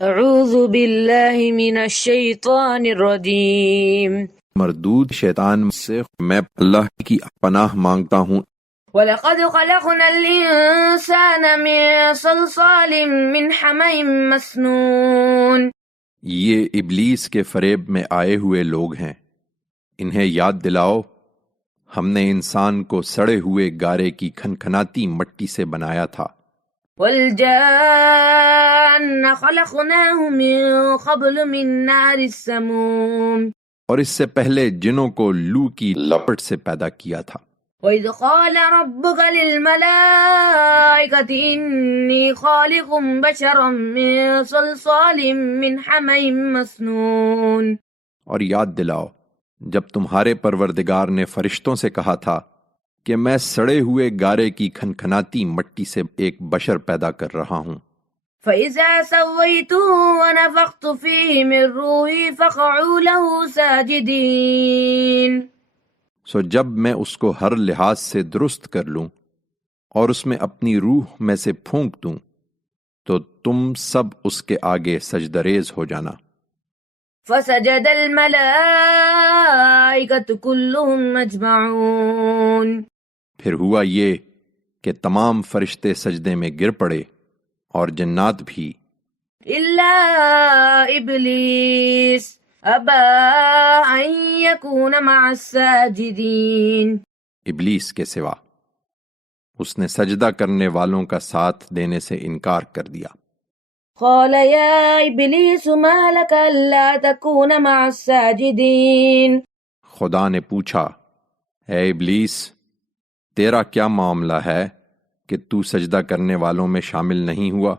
اعوذ باللہ من الشیطان الرجیم مردود شیطان سے میں اللہ کی پناہ مانگتا ہوں۔ وَلَقَدْ خَلَقْنَا الْإِنسَانَ مِنْ صَلْصَالٍ مِنْ حَمَإٍ مَسْنُونٍ۔ یہ ابلیس کے فریب میں آئے ہوئے لوگ ہیں، انہیں یاد دلاؤ ہم نے انسان کو سڑے ہوئے گارے کی کھنکھناتی مٹی سے بنایا تھا۔ وَالْجَانَّ خَلَقْنَاهُ مِنْ قَبْلُ مِنْ نَارِ السَّمُومِ۔ اور اس سے پہلے جنوں کو لو کی لپٹ سے پیدا کیا تھا۔ وَإِذْ قَالَ رَبُّكَ لِلْمَلَائِكَةِ إِنِّي خَالِقٌ بَشَرًا مِنْ صَلْصَالٍ مِنْ حَمَإٍ مَسْنُونٍ۔ اور یاد دلاؤ جب تمہارے پروردگار نے فرشتوں سے کہا تھا کہ میں سڑے ہوئے گارے کی کھنکھناتی مٹی سے ایک بشر پیدا کر رہا ہوں۔ فَإِذَا سَوَّيْتُهُ وَنَفَخْتُ فِيهِ مِنْ رُوحِي فَقَعُوا لَهُ سَاجِدِينَ۔ سو جب میں اس کو ہر لحاظ سے درست کر لوں اور اس میں اپنی روح میں سے پھونک دوں تو تم سب اس کے آگے سجدریز ہو جانا۔ فَسَجَدَ الْمَلَائِكَةُ كُلُّهُمْ أَجْمَعُونَ۔ پھر ہوا یہ کہ تمام فرشتے سجدے میں گر پڑے اور جنات بھی، إِلَّا إِبْلِيسَ أَبَى أَن يَكُونَ مَعَ السَّاجِدِينَ۔ ابلیس کے سوا، اس نے سجدہ کرنے والوں کا ساتھ دینے سے انکار کر دیا۔ قَالَ يَا إِبْلِيسُ مَا لَكَ أَلَّا تَكُونَ مَعَ السَّاجِدِينَ۔ خدا نے پوچھا، اے ابلیس تیرا کیا معاملہ ہے کہ تو سجدہ کرنے والوں میں شامل نہیں ہوا؟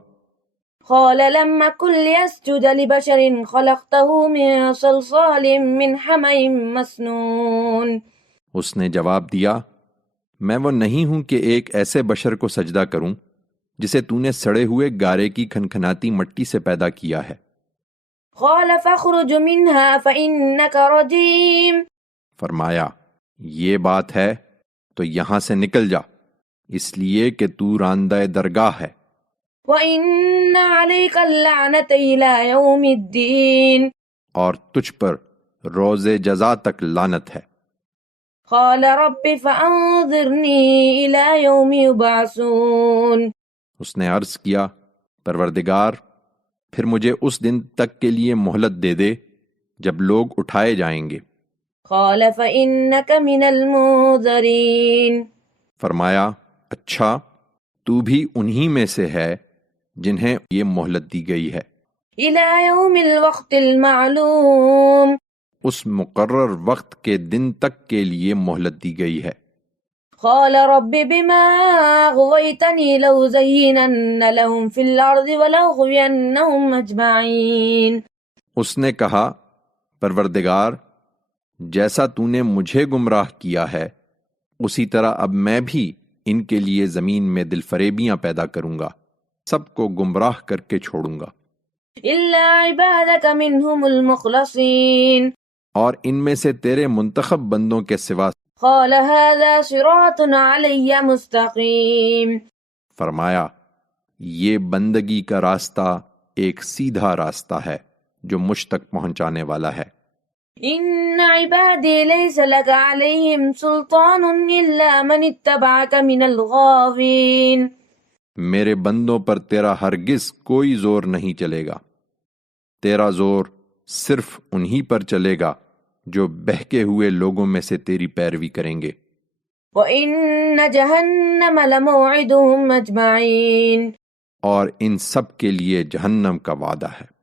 قال لم أكن لأسجد لبشر خلقته من صلصال من حمأ مسنون۔ اس نے جواب دیا، میں وہ نہیں ہوں کہ ایک ایسے بشر کو سجدہ کروں جسے تو نے سڑے ہوئے گارے کی کھنکھناتی مٹی سے پیدا کیا ہے۔ قال فاخرج منها فإنك رجيم۔ فرمایا یہ بات ہے تو یہاں سے نکل جا، اس لیے کہ تو راندہ درگاہ ہے۔ وَإِنَّ عَلَيْكَ اللَّعْنَةَ إِلَى يَوْمِ الدِّينِ۔ اور تجھ پر روز جزا تک لعنت ہے۔ قال رب فأنظرني إلى يوم يبعثون۔ اس نے عرض کیا، پروردگار پھر مجھے اس دن تک کے لیے مہلت دے دے جب لوگ اٹھائے جائیں گے۔ قال فإنك من المنظرين۔ فرمایا اچھا تو بھی انہی میں سے ہے جنہیں یہ مہلت دی گئی ہے، إلى يوم الوقت المعلوم۔ اس مقرر وقت کے دن تک کے لیے مہلت دی گئی ہے۔ قال رب بما أغويتني لأزينن لهم في الأرض ولأغوينهم أجمعين۔ اس نے کہا، پروردگار جیسا تو نے مجھے گمراہ کیا ہے اسی طرح اب میں بھی ان کے لیے زمین میں دل فریبیاں پیدا کروں گا، سب کو گمراہ کر کے چھوڑوں گا، إلا عبادك منهم المخلصين۔ اور ان میں سے تیرے منتخب بندوں کے سوا۔ قال هذا صراط علي مستقيم۔ فرمایا یہ بندگی کا راستہ ایک سیدھا راستہ ہے جو مجھ تک پہنچانے والا ہے۔ إن عبادي ليس لك عليهم سلطان إلا من اتبعك من الغاوين۔ میرے بندوں پر تیرا ہرگز کوئی زور نہیں چلے گا، تیرا زور صرف انہی پر چلے گا جو بہکے ہوئے لوگوں میں سے تیری پیروی کریں گے۔ وَإِنَّ جَهَنَّمَ لَمَوْعِدُهُمْ أَجْمَعِينَ۔ اور ان سب کے لیے جہنم کا وعدہ ہے۔